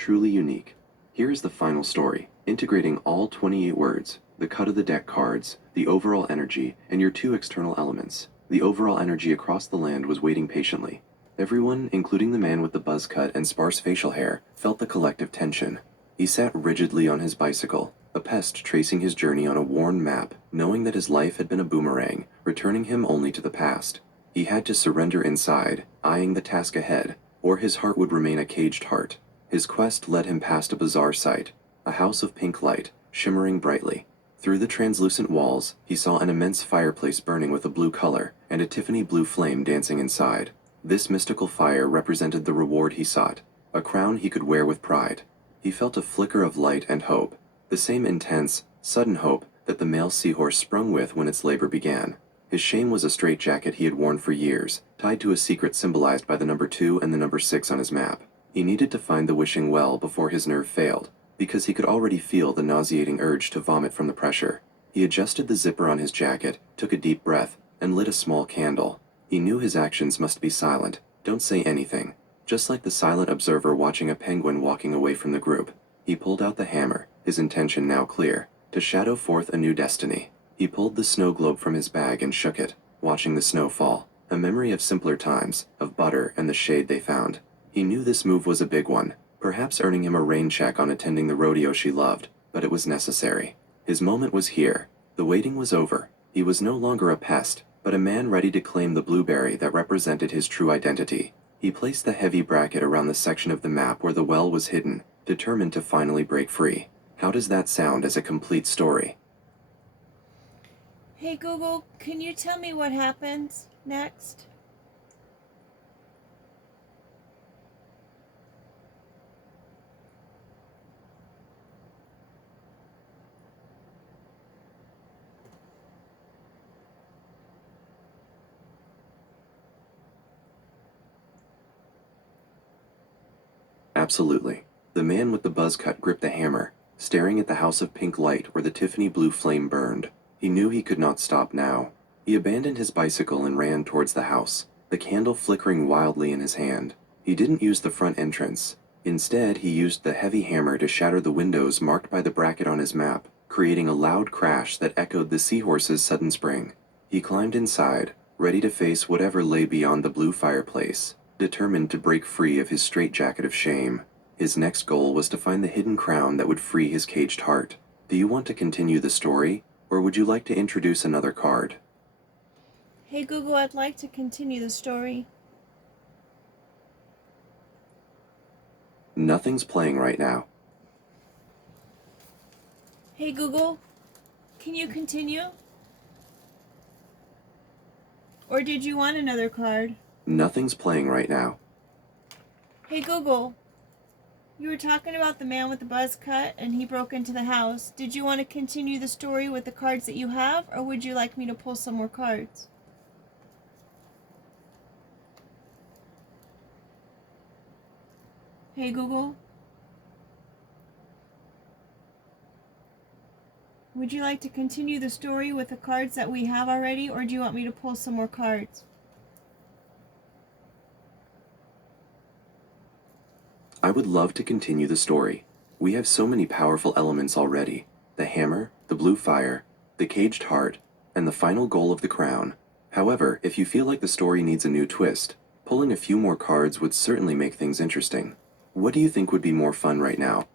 Truly unique. Here is the final story, integrating all 28 words, the cut of the deck cards, the overall energy, and your two external elements. The overall energy across the land was waiting patiently. Everyone, including the man with the buzz cut and sparse facial hair, felt the collective tension. He sat rigidly on his bicycle, a pest tracing his journey on a worn map, knowing that his life had been a boomerang, returning him only to the past. He had to surrender inside, eyeing the task ahead, or his heart would remain a caged heart. His quest led him past a bizarre sight, a house of pink light, shimmering brightly. Through the translucent walls, he saw an immense fireplace burning with a blue color, and a Tiffany blue flame dancing inside. This mystical fire represented the reward he sought, a crown he could wear with pride. He felt a flicker of light and hope, the same intense, sudden hope that the male seahorse sprung with when its labor began. His shame was a straitjacket he had worn for years, tied to a secret symbolized by the number 2 and the number 6 on his map. He needed to find the wishing well before his nerve failed, because he could already feel the nauseating urge to vomit from the pressure. He adjusted the zipper on his jacket, took a deep breath, and lit a small candle. He knew his actions must be silent. Don't say anything. Just like the silent observer watching a penguin walking away from the group. He pulled out the hammer, his intention now clear, to shadow forth a new destiny. He pulled the snow globe from his bag and shook it, watching the snow fall, a memory of simpler times, of butter and the shade they found. He knew this move was a big one, perhaps earning him a rain check on attending the rodeo she loved, but it was necessary. His moment was here. The waiting was over. He was no longer a pest, but a man ready to claim the blueberry that represented his true identity. He placed the heavy bracket around the section of the map where the well was hidden, determined to finally break free. How does that sound as a complete story? Hey Google, can you tell me what happens next? Absolutely. The man with the buzz cut gripped the hammer, staring at the house of pink light where the Tiffany blue flame burned. He knew he could not stop now. He abandoned his bicycle and ran towards the house, the candle flickering wildly in his hand. He didn't use the front entrance. Instead, he used the heavy hammer to shatter the windows marked by the bracket on his map, creating a loud crash that echoed the seahorse's sudden spring. He climbed inside, ready to face whatever lay beyond the blue fireplace, determined to break free of his straitjacket of shame. His next goal was to find the hidden crown that would free his caged heart. Do you want to continue the story, or would you like to introduce another card? Hey Google, I'd like to continue the story. Nothing's playing right now. Hey Google, can you continue? Or did you want another card? Nothing's playing right now. Hey Google, you were talking about the man with the buzz cut and he broke into the house. Did you want to continue the story with the cards that you have, or would you like me to pull some more cards? Hey Google, would you like to continue the story with the cards that we have already, or do you want me to pull some more cards? I would love to continue the story. We have so many powerful elements already. The hammer, the blue fire, the caged heart, and the final goal of the crown. However, if you feel like the story needs a new twist, pulling a few more cards would certainly make things interesting. What do you think would be more fun right now?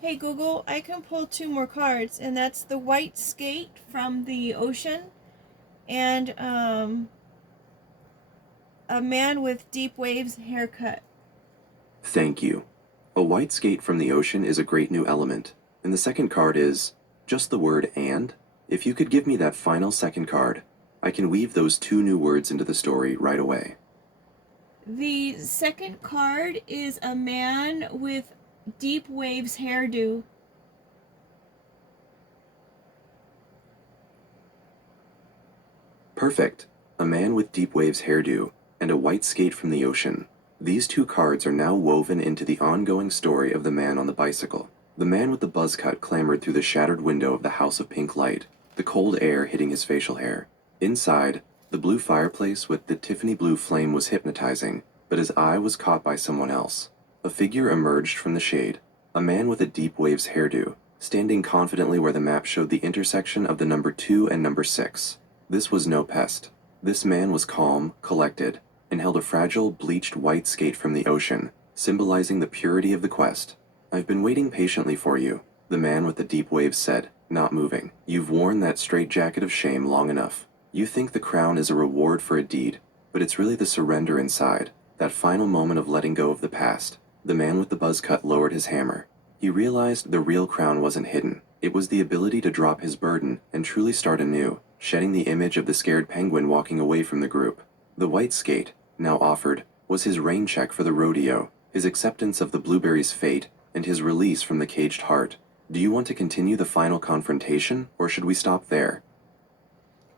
Hey Google, I can pull 2 more cards, and that's the white skate from the ocean and a man with deep waves haircut. Thank you. A white skate from the ocean is a great new element. And the second card is just the word and. If you could give me that final second card, I can weave those 2 new words into the story right away. The second card is a man with deep waves hairdo. Perfect. A man with deep waves hairdo and a white skate from the ocean. These 2 cards are now woven into the ongoing story of the man on the bicycle. The man with the buzz cut clambered through the shattered window of the house of pink light, the cold air hitting his facial hair. Inside, the blue fireplace with the Tiffany blue flame was hypnotizing, but his eye was caught by someone else. A figure emerged from the shade, a man with a deep waves hairdo, standing confidently where the map showed the intersection of the number 2 and number 6. This was no pest. This man was calm, collected, and held a fragile, bleached white skate from the ocean, symbolizing the purity of the quest. "I've been waiting patiently for you," the man with the deep waves said, not moving. "You've worn that straitjacket of shame long enough. You think the crown is a reward for a deed, but it's really the surrender inside, that final moment of letting go of the past." The man with the buzz cut lowered his hammer. He realized the real crown wasn't hidden. It was the ability to drop his burden and truly start anew, shedding the image of the scared penguin walking away from the group. The white skate, now offered, was his rain check for the rodeo, his acceptance of the blueberry's fate, and his release from the caged heart. Do you want to continue the final confrontation, or should we stop there?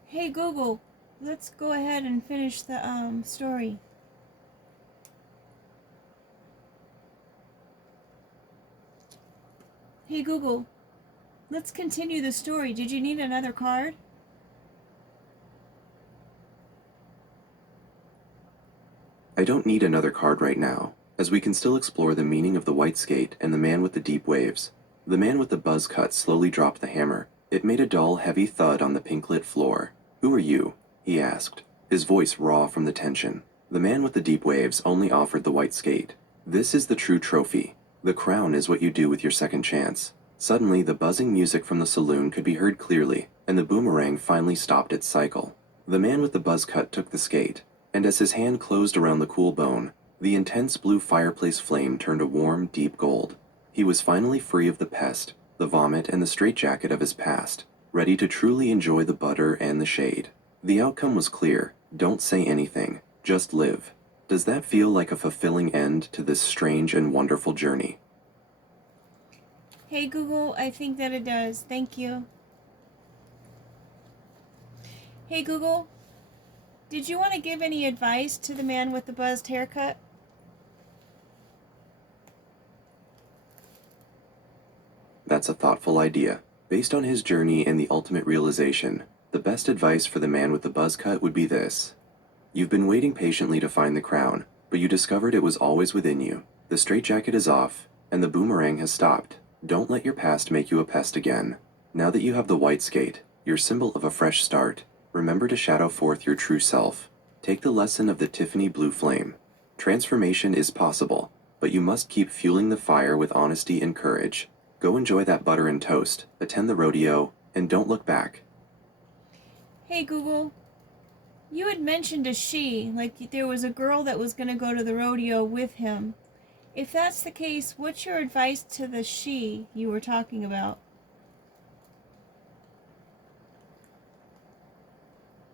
Hey Google, let's go ahead and finish the story. Hey Google, let's continue the story. Did you need another card? I don't need another card right now, as we can still explore the meaning of the white skate and the man with the deep waves. The man with the buzz cut slowly dropped the hammer. It made a dull, heavy thud on the pink-lit floor. "Who are you?" he asked, his voice raw from the tension. The man with the deep waves only offered the white skate. "This is the true trophy. The crown is what you do with your second chance." Suddenly, the buzzing music from the saloon could be heard clearly, and the boomerang finally stopped its cycle. The man with the buzz cut took the skate, and as his hand closed around the cool bone, the intense blue fireplace flame turned a warm, deep gold. He was finally free of the pest, the vomit, and the straitjacket of his past, ready to truly enjoy the butter and the shade. The outcome was clear. Don't say anything, just live. Does that feel like a fulfilling end to this strange and wonderful journey? Hey Google, I think that it does. Thank you. Hey Google, did you want to give any advice to the man with the buzzed haircut? That's a thoughtful idea. Based on his journey and the ultimate realization, the best advice for the man with the buzz cut would be this. You've been waiting patiently to find the crown, but you discovered it was always within you. The straitjacket is off, and the boomerang has stopped. Don't let your past make you a pest again. Now that you have the white skate, your symbol of a fresh start, remember to shadow forth your true self. Take the lesson of the Tiffany blue flame. Transformation is possible, but you must keep fueling the fire with honesty and courage. Go enjoy that butter and toast, attend the rodeo, and don't look back. Hey Google, you had mentioned a she, like there was a girl that was going to go to the rodeo with him. If that's the case, what's your advice to the she you were talking about?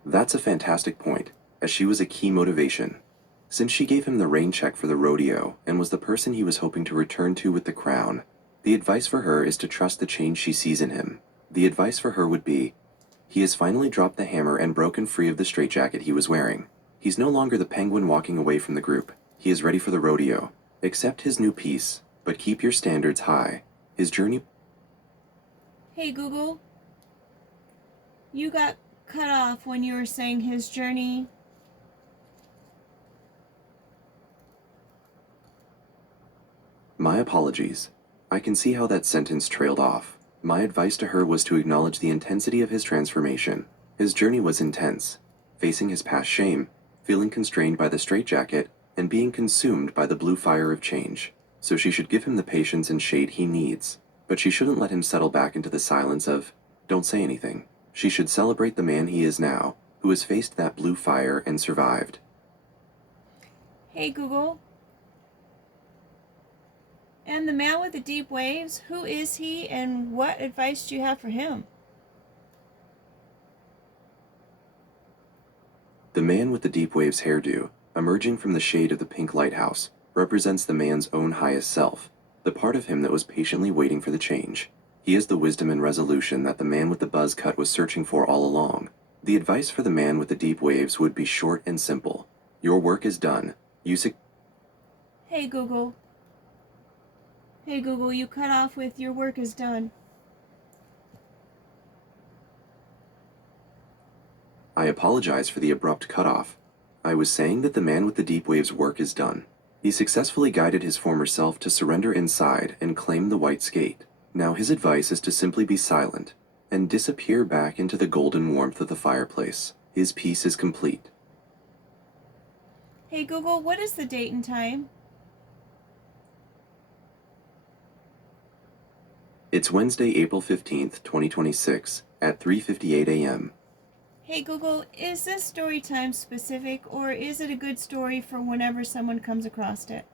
That's a fantastic point, as she was a key motivation. Since she gave him the rain check for the rodeo and was the person he was hoping to return to with the crown, the advice for her is to trust the change she sees in him. The advice for her would be, he has finally dropped the hammer and broken free of the straitjacket he was wearing. He's no longer the penguin walking away from the group. He is ready for the rodeo. Accept his new piece, but keep your standards high. His journey... Hey Google, you got cut off when you were saying his journey. My apologies. I can see how that sentence trailed off. My advice to her was to acknowledge the intensity of his transformation. His journey was intense, facing his past shame, feeling constrained by the straitjacket, and being consumed by the blue fire of change. So she should give him the patience and shade he needs, but she shouldn't let him settle back into the silence of, "Don't say anything." She should celebrate the man he is now, who has faced that blue fire and survived. Hey Google, and the man with the deep waves, who is he and what advice do you have for him? The man with the deep waves hairdo, emerging from the shade of the pink lighthouse, represents the man's own highest self, the part of him that was patiently waiting for the change. He is the wisdom and resolution that the man with the buzz cut was searching for all along. The advice for the man with the deep waves would be short and simple. Your work is done. Hey Google. Hey Google, you cut off with your work is done. I apologize for the abrupt cutoff. I was saying that the man with the deep waves' work is done. He successfully guided his former self to surrender inside and claim the white skate. Now his advice is to simply be silent and disappear back into the golden warmth of the fireplace. His piece is complete. Hey Google, what is the date and time? It's Wednesday, April 15th, 2026 at 3:58 a.m. Hey Google, is this story time specific or is it a good story for whenever someone comes across it?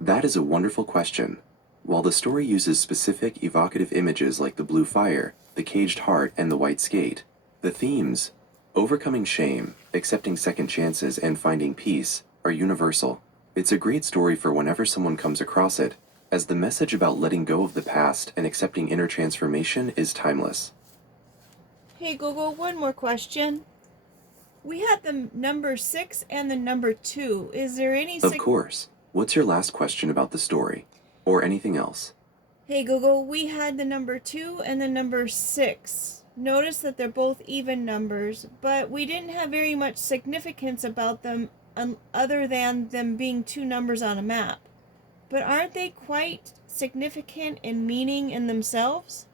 That is a wonderful question. While the story uses specific evocative images like the blue fire, the caged heart, and the white skate, the themes, overcoming shame, accepting second chances, and finding peace, are universal. It's a great story for whenever someone comes across it, as the message about letting go of the past and accepting inner transformation is timeless. Hey Google, one more question. We had the number 6 and the number 2. Is there any Of course. What's your last question about the story? Or anything else? Hey Google, we had the number 2 and the number 6. Notice that they're both even numbers, but we didn't have very much significance about them other than them being two numbers on a map. But aren't they quite significant in meaning in themselves?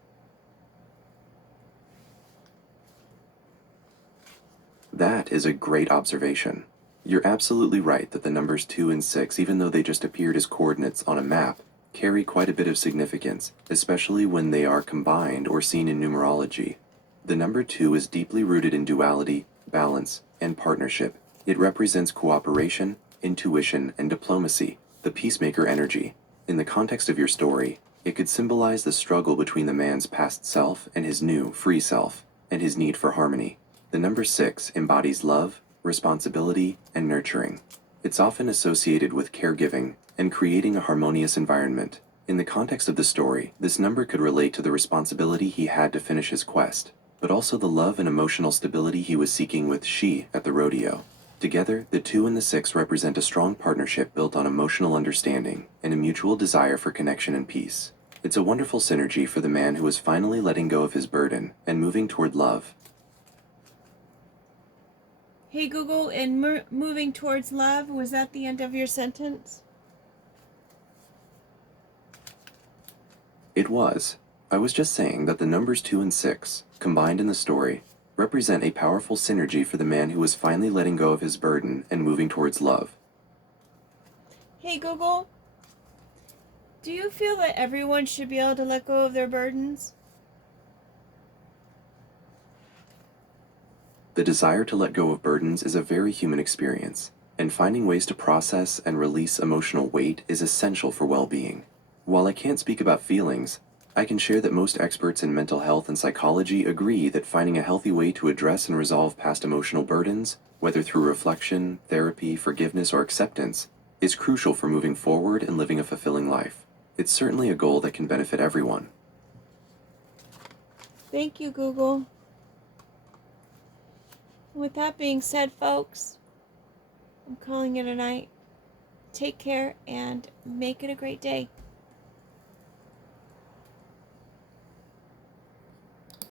That is a great observation. You're absolutely right that the numbers 2 and 6, even though they just appeared as coordinates on a map, carry quite a bit of significance, especially when they are combined or seen in numerology. The number 2 is deeply rooted in duality, balance, and partnership. It represents cooperation, intuition, and diplomacy, the peacemaker energy. In the context of your story, it could symbolize the struggle between the man's past self and his new, free self, and his need for harmony. The number 6 embodies love, responsibility, and nurturing. It's often associated with caregiving and creating a harmonious environment. In the context of the story, this number could relate to the responsibility he had to finish his quest, but also the love and emotional stability he was seeking with she at the rodeo. Together, the 2 and the 6 represent a strong partnership built on emotional understanding and a mutual desire for connection and peace. It's a wonderful synergy for the man who is finally letting go of his burden and moving toward love. Hey Google, and moving towards love, was that the end of your sentence? It was. I was just saying that the numbers 2 and 6, combined in the story, represent a powerful synergy for the man who is finally letting go of his burden and moving towards love. Hey Google, do you feel that everyone should be able to let go of their burdens? The desire to let go of burdens is a very human experience, and finding ways to process and release emotional weight is essential for well-being. While I can't speak about feelings, I can share that most experts in mental health and psychology agree that finding a healthy way to address and resolve past emotional burdens, whether through reflection, therapy, forgiveness, or acceptance, is crucial for moving forward and living a fulfilling life. It's certainly a goal that can benefit everyone. Thank you, Google. With that being said, folks, I'm calling it a night. Take care and make it a great day.